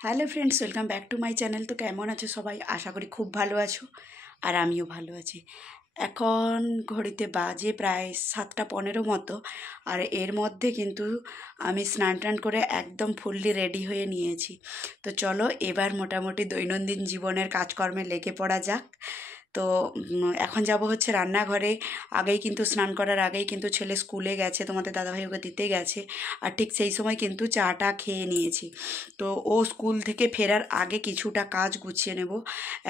Hello friends, welcome back to my channel. তো কেমন আছো সবাই? আশা করি খুব ভালো আছো, আর আমিও ভালো আছি। এখন ঘড়িতে বাজে প্রায় 7টা 15 মতো, আর এর মধ্যে কিন্তু আমি স্নান টান করে একদম ফুললি রেডি হয়ে নিয়েছি। তো চলো এবার মোটামুটি দৈনন্দিন জীবনের কাজকর্মে লেগে পড়া যাক। তো এখন যাব হচ্ছে রান্নাঘরে। আগেই কিন্তু স্নান করার আগেই কিন্তু ছেলে স্কুলে গেছে, তোমাদের দাদাভাই ওকে দিতে গেছে, আর ঠিক সেই সময় কিন্তু চাটা খেয়ে নিয়েছি। তো ও স্কুল থেকে ফেরার আগে কিছুটা কাজ গুছিয়ে নেব।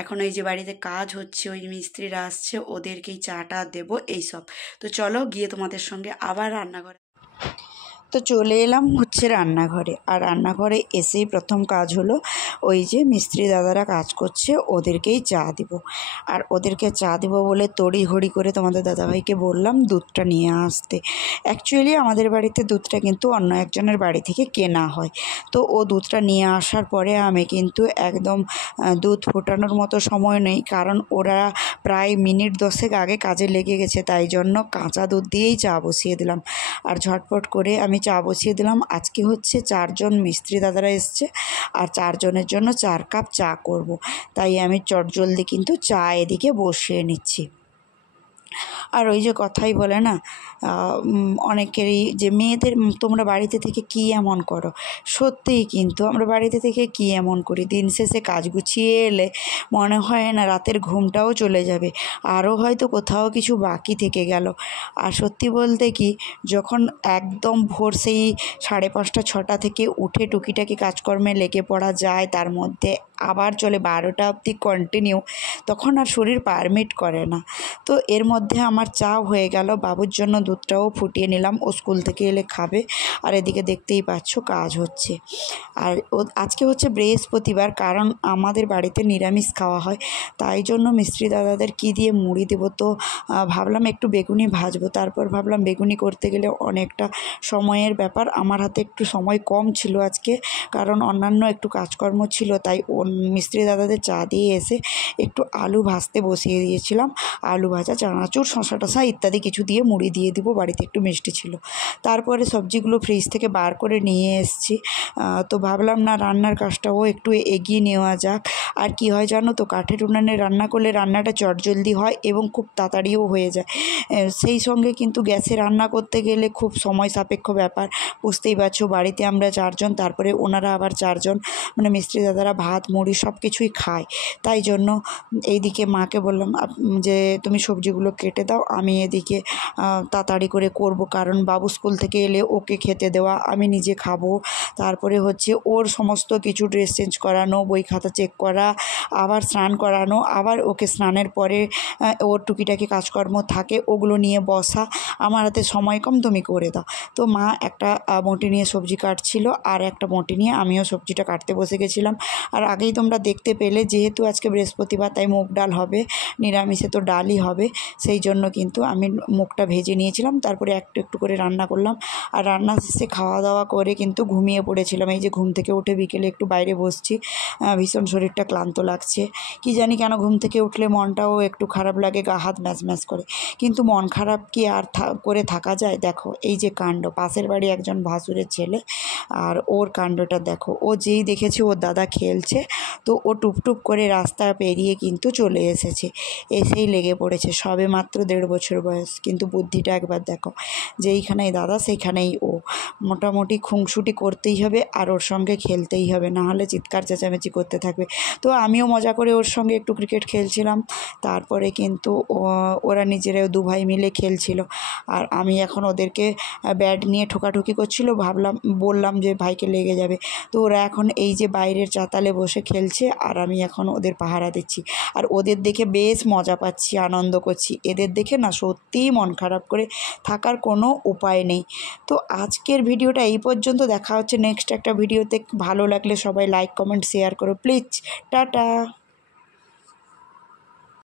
এখন এই যে বাড়িতে কাজ হচ্ছে, ওই মিস্ত্রিরা আসছে, ওদেরকেই চাটা দেবো এইসব। তো চলো গিয়ে তোমাদের সঙ্গে আবার রান্নাঘরে। তো চলে এলাম হচ্ছে রান্নাঘরে, আর রান্নাঘরে এসেই প্রথম কাজ হলো ওই যে মিস্ত্রি দাদারা কাজ করছে, ওদেরকেই চা দিব। আর ওদেরকে চা দিব বলে তড়িঘড়ি করে তোমাদের দাদাভাইকে বললাম দুধটা নিয়ে আসতে। অ্যাকচুয়ালি আমাদের বাড়িতে দুধটা কিন্তু অন্য একজনের বাড়ি থেকে কেনা হয়। তো ও দুধটা নিয়ে আসার পরে আমি কিন্তু একদম দুধ ফোটানোর মতো সময় নেই, কারণ ওরা প্রায় মিনিট 10 আগে কাজে লেগে গেছে, তাই জন্য কাঁচা দুধ দিয়েই চা বসিয়ে দিলাম। আর ঝটপট করে আমি চা বসিয়ে দিলাম। আজকে হচ্ছে 4জন মিস্ত্রি দাদারা এসছে, আর 4জনের জন্য 4 কাপ চা করব। তাই আমি চটজলদি কিন্তু চা এদিকে বসিয়ে নিচ্ছি। আর ওই যে কথাই বলে না, অনেকেরই যে মেয়েদের তোমরা বাড়িতে থেকে কী এমন করো। সত্যিই কিন্তু আমরা বাড়িতে থেকে কী এমন করি, দিন শেষে কাজ গুছিয়ে এলে মনে হয় না রাতের ঘুমটাও চলে যাবে, আরও হয়তো কোথাও কিছু বাকি থেকে গেল। আর সত্যি বলতে কি, যখন একদম ভোর সেই 5:30-6টা থেকে উঠে টুকিটাকি কাজকর্মে লেগে পড়া যায়, তার মধ্যে আবার চলে 12টা অবধি কন্টিনিউ, তখন আর শরীর পারমিট করে না। তো এর মধ্যে আমার চা হয়ে গেল, বাবুর জন্য দুধটাও ফুটিয়ে নিলাম, ও স্কুল থেকে এলে খাবে। আর এদিকে দেখতেই পাচ্ছ কাজ হচ্ছে। আর আজকে হচ্ছে বৃহস্পতিবার, কারণ আমাদের বাড়িতে নিরামিষ খাওয়া হয়, তাই জন্য মিস্ত্রি দাদাদের কি দিয়ে মুড়ি দেবো। তো ভাবলাম একটু বেগুনি ভাজবো, তারপর ভাবলাম বেগুনি করতে গেলে অনেকটা সময়ের ব্যাপার, আমার হাতে একটু সময় কম ছিল আজকে, কারণ অন্যান্য একটু কাজকর্ম ছিল। তাই মিস্ত্রি দাদাদের চা দিয়ে এসে একটু আলু ভাজতে বসিয়ে দিয়েছিলাম। আলু ভাজা, চানাচুর, শশা টশা ইত্যাদি কিছু দিয়ে মুড়ি দিয়ে দিব, বাড়িতে একটু মিষ্টি ছিল। তারপরে সবজিগুলো ফ্রিজ থেকে বার করে নিয়ে এসেছি। তো ভাবলাম না রান্নার কাজটাও একটু এগিয়ে নেওয়া যাক। আর কি হয় জানো তো, কাঠের উনানে রান্না করলে রান্নাটা চটজলদি হয় এবং খুব তাড়াতাড়িও হয়ে যায়। সেই সঙ্গে কিন্তু গ্যাসে রান্না করতে গেলে খুব সময় সাপেক্ষ ব্যাপার। বুঝতেই পারছো, বাড়িতে আমরা 4জন, তারপরে ওনারা আবার 4জন, মানে মিস্ত্রি দাদারা ভাত মুড়ি সব কিছুই খায়। তাই জন্য এইদিকে মাকে বললাম যে তুমি সবজিগুলো কেটে দাও, আমি এদিকে তাড়াতাড়ি করে করব, কারণ বাবু স্কুল থেকে এলে ওকে খেতে দেওয়া, আমি নিজে খাবো। তারপরে হচ্ছে ওর সমস্ত কিছু ড্রেস চেঞ্জ করানো, বই খাতা চেক করা, আবার স্নান করানো, আবার ওকে স্নানের পরে ওর টুকিটাকি কাজকর্ম থাকে, ওগুলো নিয়ে বসা। আমার হাতে সময় কম, তুমি করে দাও। তো মা একটা বঁটি নিয়ে সবজি কাটছিল, আর একটা বঁটি নিয়ে আমিও সবজিটা কাটতে বসে গেছিলাম। আর আগেই তোমরা দেখতে পেলে, যেহেতু আজকে বৃহস্পতিবার তাই মুগ ডাল হবে, নিরামিষে তো ডালই হবে, সেই জন্য কিন্তু আমি মুগটা ভেজে নিয়েছিলাম, তারপরে একটু একটু করে রান্না করলাম। আর রান্না শেষে খাওয়া দাওয়া করে কিন্তু ঘুমিয়ে পড়েছিলাম। এই যে ঘুম থেকে উঠে বিকেলে একটু বাইরে বসছি, ভীষণ শরীরটা ক্লান্ত লাগছে। কি জানি কেন ঘুম থেকে উঠলে মনটাও একটু খারাপ লাগে, গা হাত ম্যাচ ম্যাচ করে। কিন্তু মন খারাপ কি আর করে থাকা যায়? দেখো এই যে কাণ্ড, পাশের বাড়ি একজন ভাসুরের ছেলে, আর ওর কাণ্ডটা দেখো। ও যেই দেখেছে ওর দাদা খেলছে, তো ও টুপটুপ করে রাস্তা পেরিয়ে কিন্তু চলে এসেছে, এসেই লেগে পড়েছে। সবে মাত্র 1.5 বছর বয়স, কিন্তু বুদ্ধিটা একবার দেখো, যেইখানেই দাদা সেইখানেই ও। মোটামুটি খুংসুটি করতেই হবে, আর ওর সঙ্গে খেলতেই হবে, না হলে চিৎকার চেঁচামেচি করতে থাকবে। তো আমিও মজা করে ওর সঙ্গে একটু ক্রিকেট খেলছিলাম। তারপরে কিন্তু ওরা নিজেরাও 2 ভাই মিলে খেলছিল, আর আমি এখন ওদেরকে ব্যাট নিয়ে ঠোকাঠুকি করছিল, বললাম যে ভাইকে লেগে যাবে। তো ওরা এখন এই যে বাইরের চাতালে বসে খেলছে, আর আমি এখন ওদের পাহারা দিচ্ছি। আর ওদের দেখে বেশ মজা পাচ্ছি, আনন্দ করছি। এদের দেখে না সত্যিই মন খারাপ করে থাকার কোনো উপায় নেই। তো আজকের ভিডিওটা এই পর্যন্ত, দেখা হচ্ছে নেক্সট একটা ভিডিওতে। ভালো লাগলে সবাই লাইক কমেন্ট শেয়ার করো প্লিজ। টাটা।